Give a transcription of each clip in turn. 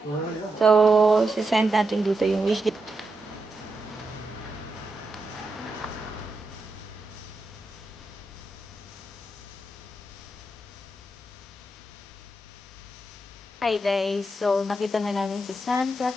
So, sisend natin dito yung wish list. Hi guys, so nakita na namin si Sandra.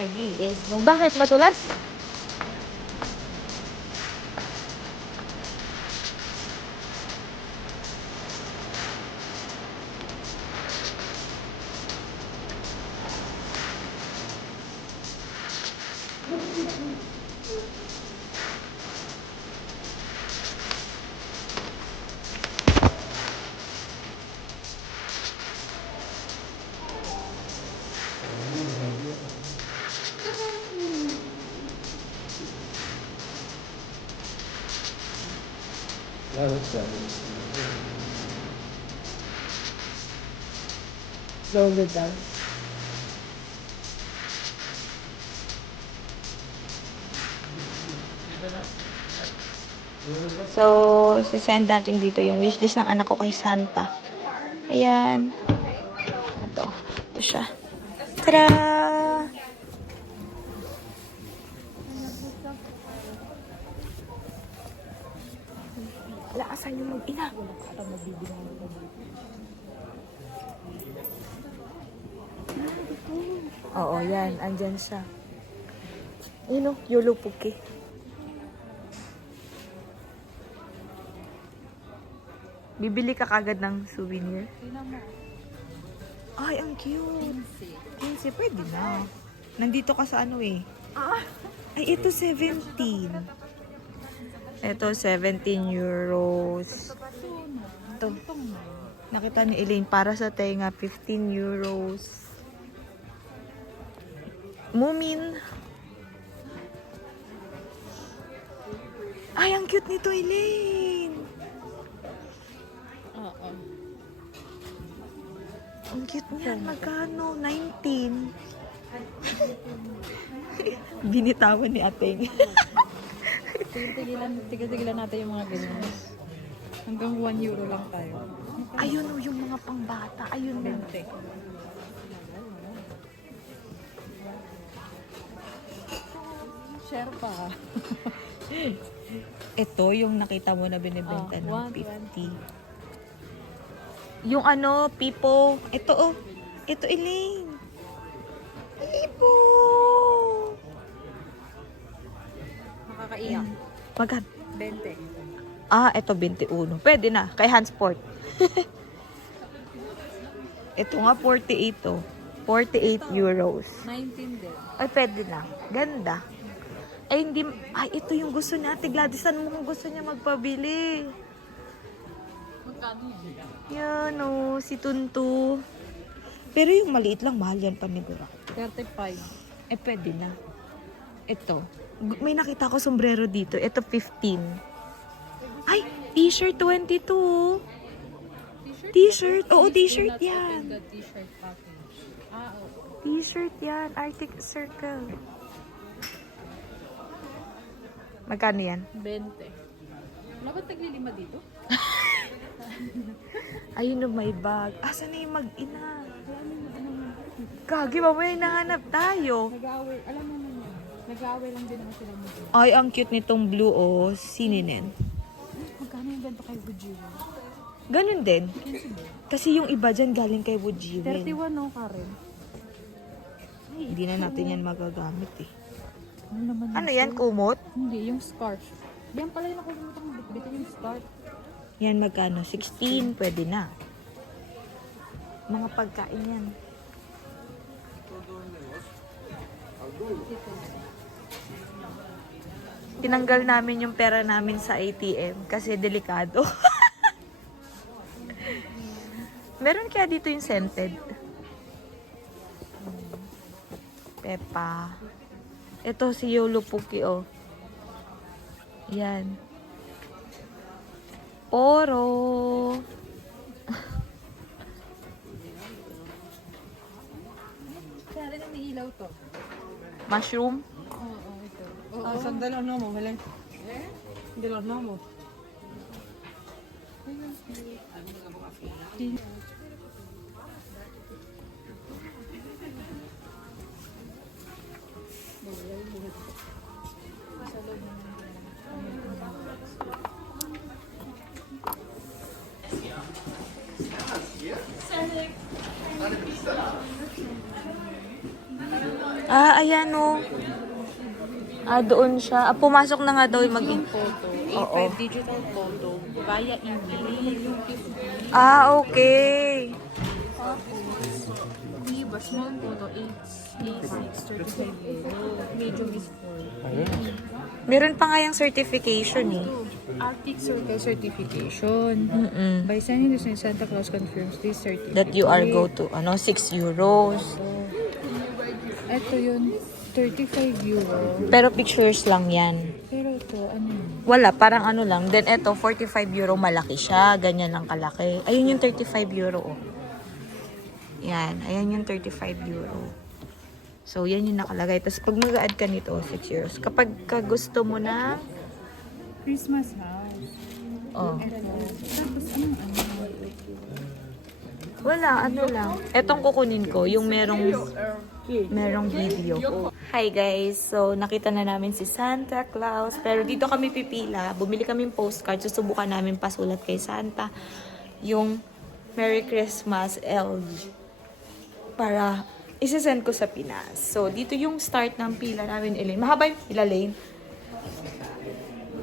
Lagi is, bakit matulas? Slow it down. So, sisend natin dito yung wishlist ng anak ko kay Santa. Ayan. Ito. Ito siya. Tada! Laasan yung mag-ina. Oo, yan. Andyan siya. Yun o, Yolo Puki. Bibili ka kagad ng souvenir? Ay, ang cute. 15, pwede na. Nandito ka sa ano eh. Ay, ito 17. Ito 17 euros. Ito. Nakita ni Elaine, para sa tenga, 15 euros. Mumin. Ay, ang cute nito, Elaine. Oo. Ang cute niyan. Magkano? 19. Binitawan ni Ateng. Tigilan natin yung mga ganyan. Hanggang 1 euro lang tayo. Ayun o, yung mga pangbata. Ayun o. 20. Share pa. Ito, yung nakita mo na binibenta ng 1, 50. Yung ano, Pipo. Ito oh. Ito, Elaine. Pipo. Nakakaiyak. Magkano? 20. Ah, ito 21. Pwede na. Kay Hansport. Ito nga 48 oh. 48 euros. 19 din. Ay, pwede na. Ganda. Ay, hindi. Ay, ito yung gusto ni Ate Gladys. Saan mo kung gusto niya magpabili? Magkano? Yan oh, si Tuntu. Pero yung maliit lang, mahal yan panigura. 35. Eh, pwede na. Ito. May nakita ko sombrero dito. Ito 15. Ay, t-shirt 22. T-shirt. Oo, t-shirt yan. The t-shirt package. Oo. T-shirt yan. Arctic Circle. Magkano yan? 20. Wala ba taglilima dito? Ayun na may bag. Asan na yung mag-ina? Kagi, mamaya nahanap tayo. Nag-aaway. Alam mo naman yan. Nag-aaway lang din naman sila mo. Ay, ang cute nitong blue, oh. Sininen. Magkano yung ganito kay Bujiro? Ganun din. Kasi yung iba dyan galing kay Woodjiwin. 31 no, Karen? Hindi na natin yan magagamit eh. Ano naman Ano yan, kumot? Hindi, yung scarf. Yan pala yung nakalimutan kong bitbitin yung scarf. Yan magkano? 16, pwede na. Mga pagkain yan. Tinanggal namin yung pera namin sa ATM kasi delikado. Meron kaya dito yung scented? Pepa. Ito si Yolo Puki, oh. Yan. Oro. Kaya rin may ilaw to. Mushroom. Oo, ito. Ah, sandali ano mo, maling. Hindi lang na mo. Ah, ayan oh. Ah, doon siya. Ah, pumasok na nga daw yung Photo. Oo. A5 digital photo. Via email. Ah, okay. Viva small photo. A6. 35 euro. Medium is 4. Meron pa nga yung certification eh. Arctic Circle certification. Mm-mm. By signing this, Santa Claus confirms this certificate. That you are go to, 6 euros. Ito yun, 35 euro. Pero pictures lang yan. Pero ito, ano yun? Wala, parang ano lang. Then eto, 45 euro malaki siya. Ganyan lang kalaki. Ayun yung 35 euro. Oh. Yan, ayan yung 35 euro. So, yan yung nakalagay. Tapos pag mag-add ka nito, 6 euros. Kapag gusto mo na, Christmas house. oh, Ito. Tapos ano? wala, ano lang. Etong kukunin ko, yung merong video. Hi guys! So, nakita na namin si Santa Claus. Pero dito kami pipila. Bumili kami postcard. Susubukan namin pasulat kay Santa. Yung Merry Christmas LG. Para isasend ko sa Pinas. So, dito yung start ng pila namin, Elaine. Mahaba yung pila, Lane.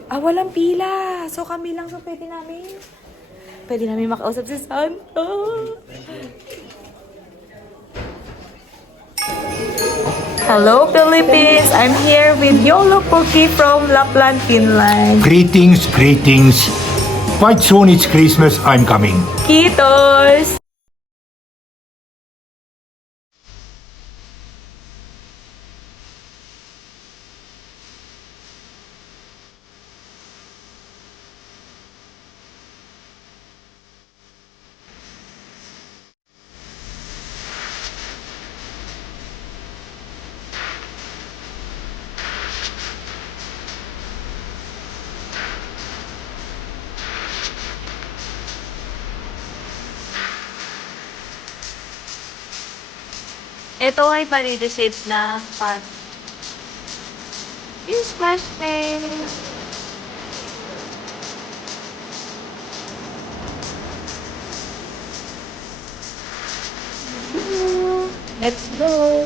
Ah, walang pila. So, kami lang. So, pwede namin makausap si Santa. Hello, Philippines! I'm here with Yolo Puki from Lapland, Finland. Greetings, greetings. Quite soon it's Christmas, I'm coming. Kitos! Ito ay panidesafe na pan. Use plastic. Let's go.